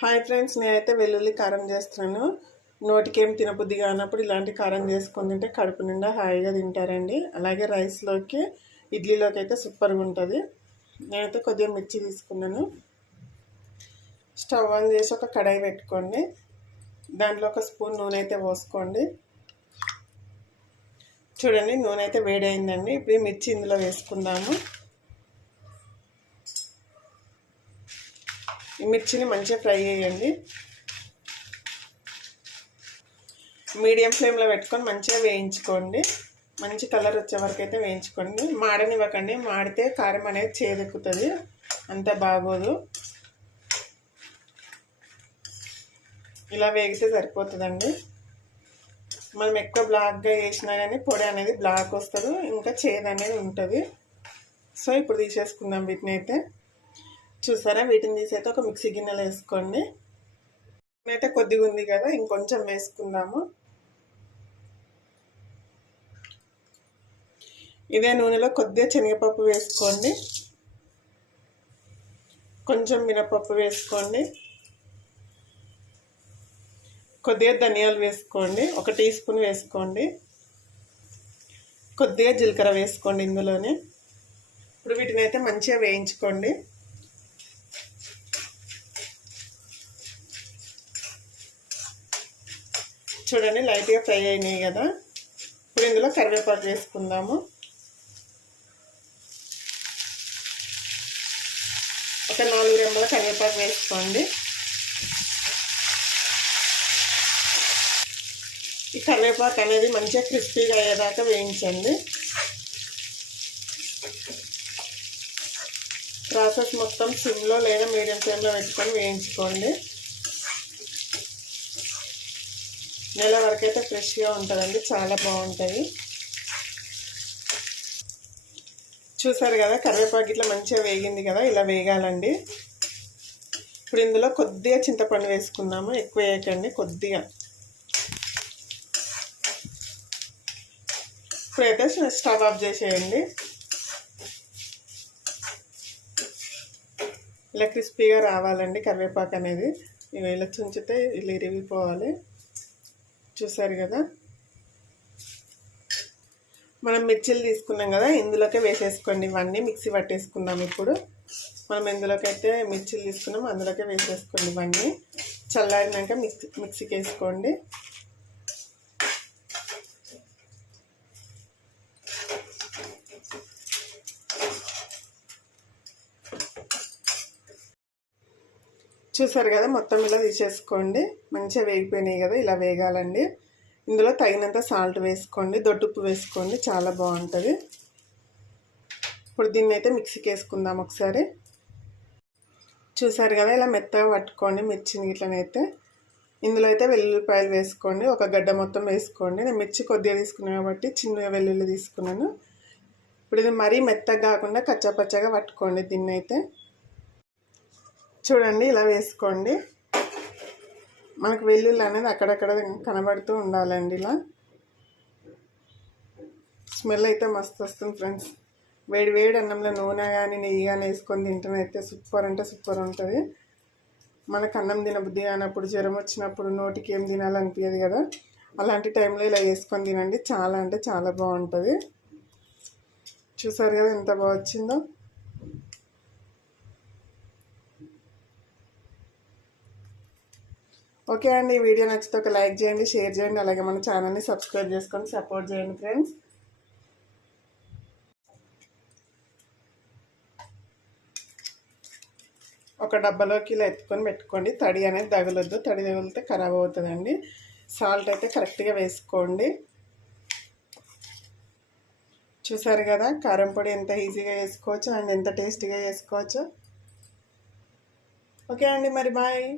Hi friends నేనైతే వెల్లుల్లి కారం చేస్తున్నాను. నోటికేం తినబుద్ధి కానప్పుడు ఇలాంటి కారం చేసుకొని తింటే కడుపు నిండా హాయిగా తింటారండి. అలాగే రైస్లోకి ఇడ్లీలోకి అయితే సూపర్గా ఉంటుంది. నేనైతే కొద్దిగా మిర్చి తీసుకున్నాను. స్టవ్ ఆన్ చేసి ఒక కడాయి పెట్టుకోండి. దాంట్లో ఒక స్పూన్ నూనె అయితే పోసుకోండి. చూడండి నూనె అయితే వేడైందండి. ఇప్పుడు మిర్చి ఇందులో వేసుకుందాము. మిర్చిని మంచిగా ఫ్రై చేయండి. మీడియం ఫ్లేమ్లో పెట్టుకొని మంచిగా వేయించుకోండి. మంచి కలర్ వచ్చే వరకు అయితే వేయించుకోండి. మాడనివ్వకండి. మాడితే కారం అనేది చేదెక్కుతుంది. అంత బాగోదు. ఇలా వేగితే సరిపోతుందండి. మనం ఎక్కువ బ్లాక్గా వేసినా కానీ పొడి అనేది బ్లాక్ వస్తుంది. ఇంకా చేదు అనేది ఉంటుంది. సో ఇప్పుడు తీసేసుకుందాం వీటిని అయితే. చూసారా? వీటిని తీసైతే ఒక మిక్సీ గిన్నెలో వేసుకోండి. అయితే కొద్దిగా ఉంది కదా ఇంకొంచెం వేసుకుందాము. ఇదే నూనెలో కొద్దిగా శనగపప్పు వేసుకోండి. కొంచెం మినపప్పు వేసుకోండి. కొద్దిగా ధనియాలు వేసుకోండి. ఒక టీ స్పూన్ వేసుకోండి. కొద్దిగా జీలకర్ర వేసుకోండి ఇందులోనే. ఇప్పుడు వీటిని అయితే మంచిగా వేయించుకోండి. చూడండి లైట్గా ఫ్రై అయినాయి కదా. ఇప్పుడు ఇందులో కరివేపాకు వేసుకుందాము. ఒక నాలుగు రెమ్మల కరివేపాకు వేసుకోండి. ఈ కరివేపాకు అనేది మంచిగా క్రిస్పీగా అయ్యేదాకా వేయించండి. ప్రాసెస్ మొత్తం సిమ్లో లేదా మీడియం ఫ్లేమ్లో పెట్టుకొని వేయించుకోండి. నెల వరకు అయితే ఫ్రెష్గా ఉంటుందండి చాలా బాగుంటుంది. చూసారు కదా కరివేపాకు ఇట్లా మంచిగా వేగింది కదా ఇలా వేగాలండి. ఇప్పుడు ఇందులో కొద్దిగా చింతపండు వేసుకుందాము ఎక్కువ వేయకండి కొద్దిగా. ఇప్పుడైతే స్టవ్ ఆఫ్ చేసేయండి. ఇలా క్రిస్పీగా రావాలండి కరివేపాకు అనేది. ఇలా చుంచితే ఇలా ఇరిగిపోవాలి. చూసారు కదా? మనం మిర్చిలు తీసుకున్నాం కదా ఇందులోకే వేసేసుకోండి. ఇవన్నీ మిక్సీ పట్టేసుకుందాం ఇప్పుడు. మనం ఎందులోకైతే మిర్చిలు తీసుకున్నాం అందులోకే వేసేసుకోండి ఇవన్నీ. చల్లారినాక మిక్సీ మిక్సీకి వేసుకోండి. చూసారు కదా మొత్తం ఇలా తీసేసుకోండి. మంచిగా వేగిపోయినాయి కదా ఇలా వేగాలండి. ఇందులో తగినంత సాల్ట్ వేసుకోండి దొడ్డుప్పు వేసుకోండి చాలా బాగుంటుంది. ఇప్పుడు దీన్ని అయితే మిక్సీకి వేసుకుందాం ఒకసారి. చూసారు కదా ఇలా మెత్తగా పట్టుకోండి మిర్చిని ఇట్లనైతే. ఇందులో అయితే వెల్లుల్లిపాయలు వేసుకోండి ఒక గడ్డ మొత్తం వేసుకోండి. నేను మిర్చి కొద్దిగా తీసుకున్నాను కాబట్టి చిన్నగా వెల్లుల్లి తీసుకున్నాను. ఇప్పుడు ఇది మరీ మెత్తగా కాకుండా కచ్చాపచ్చగా పట్టుకోండి దీన్ని అయితే చూడండి ఇలా వేసుకోండి. మనకు వెల్లుల్లి అనేది అక్కడక్కడ కనబడుతూ ఉండాలండి ఇలా. స్మెల్ అయితే మస్తు వస్తుంది ఫ్రెండ్స్. వేడి వేడి అన్నంలో నూనె కానీ నెయ్యి కానీ వేసుకొని తింటేనైతే సూపర్ అంటే సూపర్ ఉంటుంది. మనకు అన్నం తినబుద్ధి కానప్పుడు జ్వరం వచ్చినప్పుడు నోటికి ఏం తినాలనిపించదు కదా. అలాంటి టైంలో ఇలా వేసుకొని తినండి. చాలా అంటే చాలా బాగుంటుంది. చూసారు కదా ఎంత బాగా వచ్చిందో? ఓకే అండి ఈ వీడియో నచ్చితే ఒక లైక్ చేయండి షేర్ చేయండి అలాగే మన ఛానల్ని సబ్స్క్రైబ్ చేసుకొని సపోర్ట్ చేయండి ఫ్రెండ్స్. ఒక డబ్బాలోకి ఇలా ఎత్తుకొని పెట్టుకోండి. తడి అనేది తగలొద్దు తడి తగిలితే ఖరాబ్ అవుతుందండి. సాల్ట్ అయితే కరెక్ట్గా వేసుకోండి. చూసారు కదా కారం పొడి ఎంత ఈజీగా వేసుకోవచ్చు అండ్ ఎంత టేస్టీగా వేసుకోవచ్చు. ఓకే అండి మరి బాయ్.